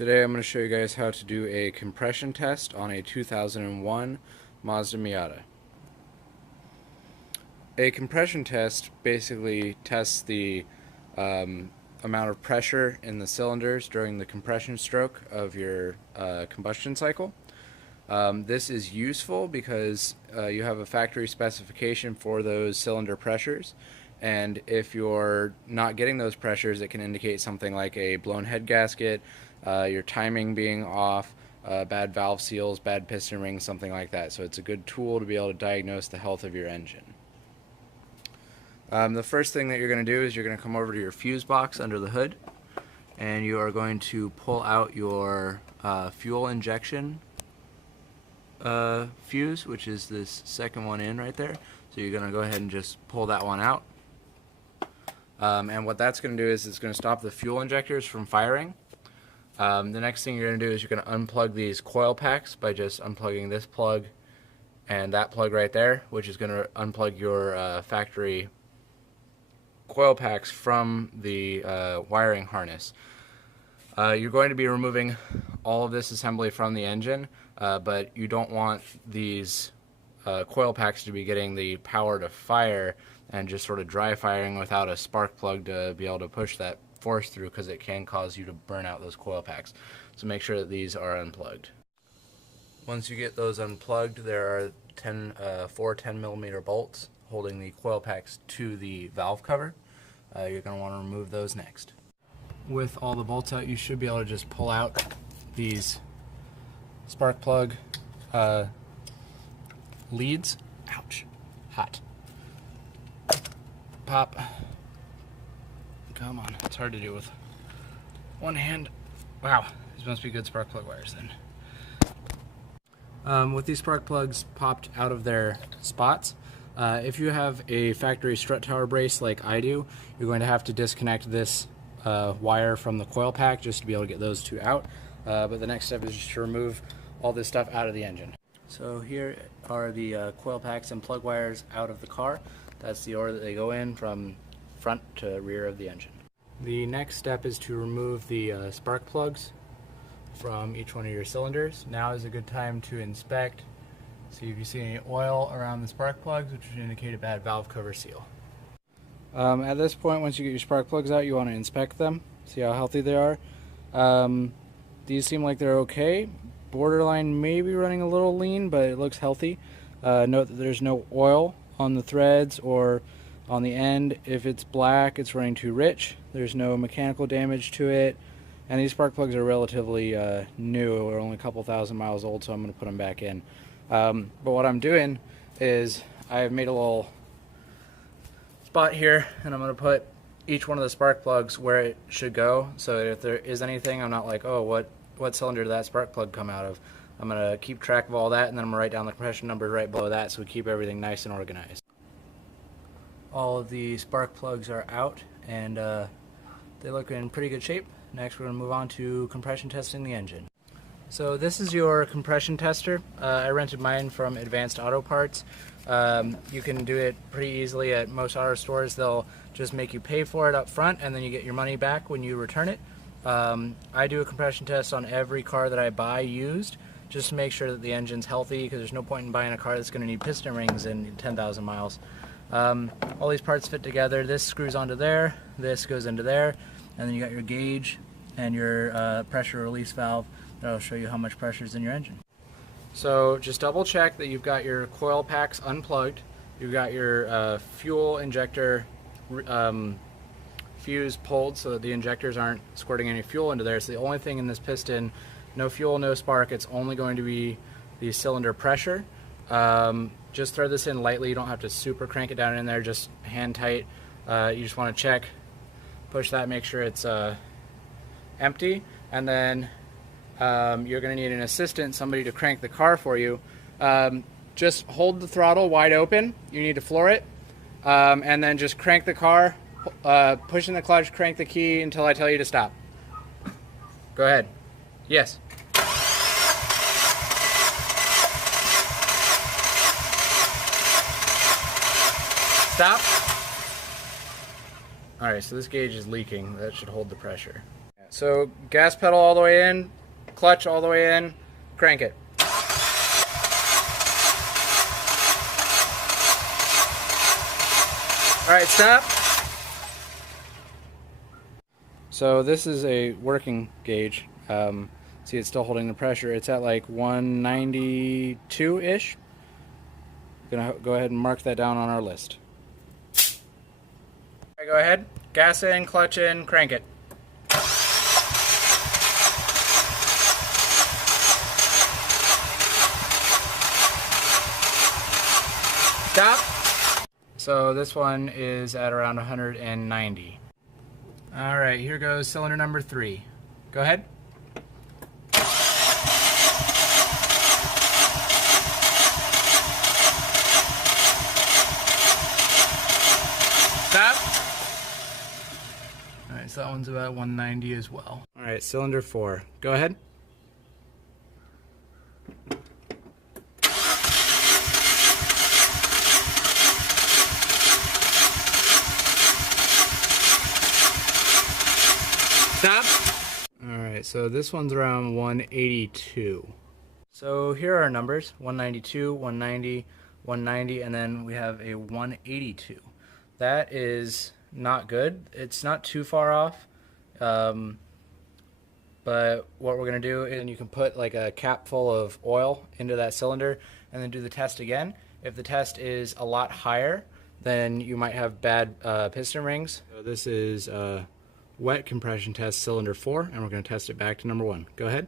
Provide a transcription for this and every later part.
Today I'm going to show you guys how to do a compression test on a 2001 Mazda Miata. A compression test basically tests the amount of pressure in the cylinders during the compression stroke of your combustion cycle. This is useful because you have a factory specification for those cylinder pressures, and if you're not getting those pressures, it can indicate something like a blown head gasket, your timing being off, bad valve seals, bad piston rings, something like that. So it's a good tool to be able to diagnose the health of your engine. The first thing that you're going to do is you're going to come over to your fuse box under the hood, and you are going to pull out your fuel injection fuse, which is this second one in right there. So you're going to go ahead and just pull that one out. And what that's going to do is it's going to stop the fuel injectors from firing. The next thing you're going to do is you're going to unplug these coil packs by just unplugging this plug and that plug right there, which is going to unplug your factory coil packs from the wiring harness. You're going to be removing all of this assembly from the engine, but you don't want these coil packs to be getting the power to fire and just sort of dry firing without a spark plug to be able to push that force through, because it can cause you to burn out those coil packs. So make sure that these are unplugged. Once you get those unplugged, there are four 10mm bolts holding the coil packs to the valve cover. You're going to want to remove those next. With all the bolts out, you should be able to just pull out these spark plug leads. Ouch. Hot. Pop. Come on, it's hard to do with one hand. Wow, these must be good spark plug wires then. With these spark plugs popped out of their spots, if you have a factory strut tower brace like I do, you're going to have to disconnect this wire from the coil pack just to be able to get those two out. But the next step is just to remove all this stuff out of the engine. So here are the coil packs and plug wires out of the car. That's the order that they go in, from front to rear of the engine. The next step is to remove the spark plugs from each one of your cylinders. Now is a good time to inspect, see if you see any oil around the spark plugs, which would indicate a bad valve cover seal. At this point, once you get your spark plugs out, you want to inspect them, see how healthy they are. These seem like they're okay. Borderline maybe running a little lean, but it looks healthy. Note that there's no oil on the threads or on the end. If it's black, it's running too rich. There's no mechanical damage to it. And these spark plugs are relatively new. They're only a couple thousand miles old, so I'm going to put them back in. But what I'm doing is I've made a little spot here, and I'm going to put each one of the spark plugs where it should go, so that if there is anything, I'm not like, oh, what cylinder did that spark plug come out of? I'm going to keep track of all that, and then I'm going to write down the compression numbers right below that, so we keep everything nice and organized. All of the spark plugs are out, and they look in pretty good shape. Next, we're going to move on to compression testing the engine. So this is your compression tester. I rented mine from Advanced Auto Parts. You can do it pretty easily at most auto stores. They'll just make you pay for it up front, and then you get your money back when you return it. I do a compression test on every car that I buy used, just to make sure that the engine's healthy, because there's no point in buying a car that's going to need piston rings in 10,000 miles. All these parts fit together. This screws onto there, this goes into there, and then you got your gauge and your pressure release valve that'll show you how much pressure is in your engine. So just double check that you've got your coil packs unplugged, you've got your fuel injector fuse pulled so that the injectors aren't squirting any fuel into there. So the only thing in this piston, no fuel, no spark, it's only going to be the cylinder pressure. Just throw this in lightly. You don't have to super crank it down in there, just hand tight. You just want to check, push that, make sure it's empty, and then you're going to need an assistant, somebody to crank the car for you. Just hold the throttle wide open. You need to floor it, and then just crank the car, push in the clutch, crank the key until I tell you to stop. Go ahead. Yes. Stop. Alright, so this gauge is leaking. That should hold the pressure. So gas pedal all the way in, clutch all the way in, crank it. All right, stop. So this is a working gauge. See, it's still holding the pressure. It's at like 192-ish. Gonna go ahead and mark that down on our list. All right, go ahead, gas in, clutch in, crank it. Stop. So this one is at around 190. All right, here goes cylinder number 3. Go ahead. Stop. All right, so that one's about 190 as well. All right, cylinder 4. Go ahead. Stop. All right, so this one's around 182. So here are our numbers: 192, 190, 190, and then we have a 182. That is not good. It's not too far off. But what we're gonna do is you can put like a cap full of oil into that cylinder and then do the test again. If the test is a lot higher, then you might have bad piston rings. So this is wet compression test cylinder 4, and we're going to test it back to number 1. Go ahead.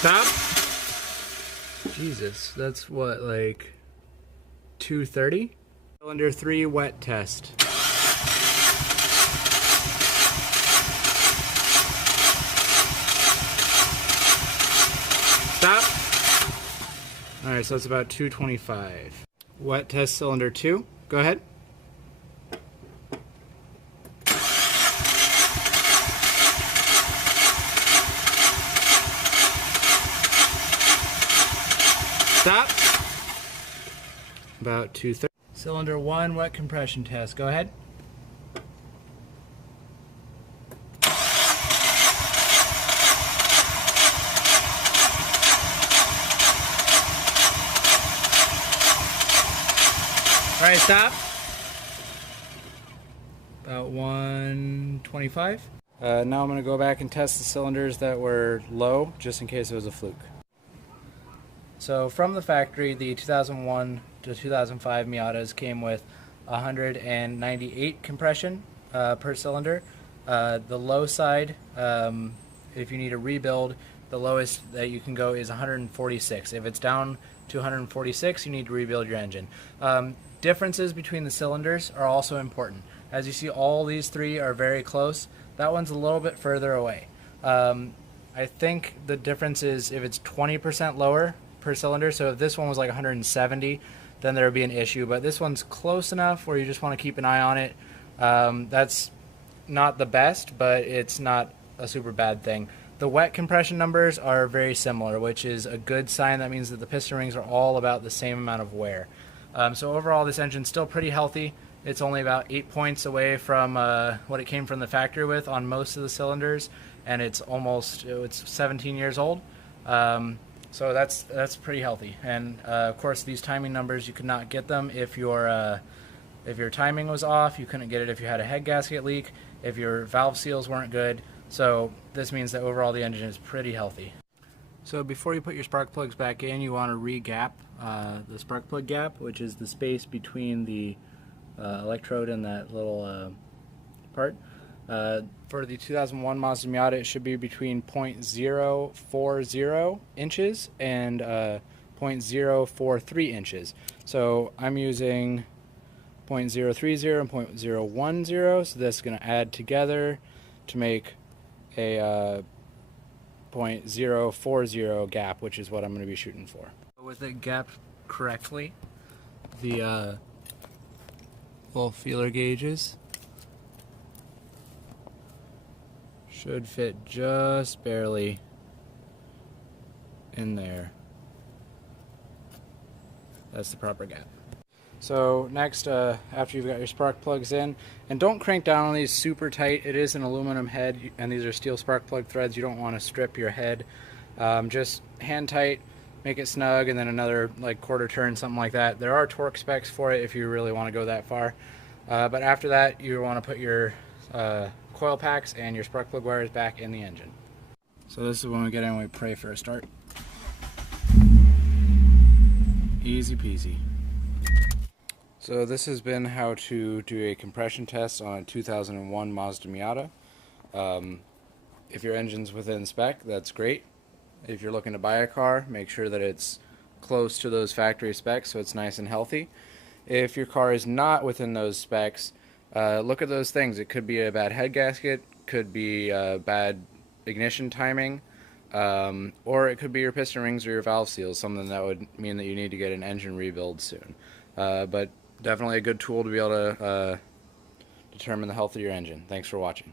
Stop. Jesus, that's what, like 230? Cylinder 3 wet test. Stop. All right, so it's about 225. Wet test cylinder 2. Go ahead. Stop. About 230. Cylinder 1 wet compression test. Go ahead. All right, stop. About 125. Now I'm going to go back and test the cylinders that were low, just in case it was a fluke. So from the factory, the 2001 to 2005 Miatas came with 198 compression per cylinder. The low side, if you need a rebuild, the lowest that you can go is 146. If it's down to 146, you need to rebuild your engine. Differences between the cylinders are also important. As you see, all these three are very close. That one's a little bit further away. I think the difference is if it's 20% lower per cylinder, so if this one was like 170, then there would be an issue, but this one's close enough where you just want to keep an eye on it. That's not the best, but it's not a super bad thing. The wet compression numbers are very similar, which is a good sign. That means that the piston rings are all about the same amount of wear. So overall, this engine's still pretty healthy. It's only about 8 points away from what it came from the factory with on most of the cylinders, and it's 17 years old. So that's pretty healthy. And of course, these timing numbers, you could not get them if your timing was off. You couldn't get it if you had a head gasket leak, if your valve seals weren't good. So this means that overall the engine is pretty healthy. So before you put your spark plugs back in, you want to re-gap the spark plug gap, which is the space between the electrode and that little part. For the 2001 Mazda Miata, it should be between 0.040 inches and 0.043 inches. So I'm using 0.030 and 0.010, so that's going to add together to make a 0.040 gap, which is what I'm going to be shooting for. With it gapped correctly, the little feeler gauges should fit just barely in there. That's the proper gap. So next, after you've got your spark plugs in, and don't crank down on these super tight. It is an aluminum head, and these are steel spark plug threads. You don't want to strip your head. Just hand tight, make it snug, and then another like quarter turn, something like that. There are torque specs for it if you really want to go that far. But after that, you want to put your coil packs and your spark plug wires back in the engine. So this is when we get in and we pray for a start. Easy peasy. So this has been how to do a compression test on a 2001 Mazda Miata. If your engine's within spec, that's great. If you're looking to buy a car, make sure that it's close to those factory specs so it's nice and healthy. If your car is not within those specs, look at those things. It could be a bad head gasket, could be bad ignition timing, or it could be your piston rings or your valve seals, something that would mean that you need to get an engine rebuild soon. But definitely a good tool to be able to determine the health of your engine. Thanks for watching.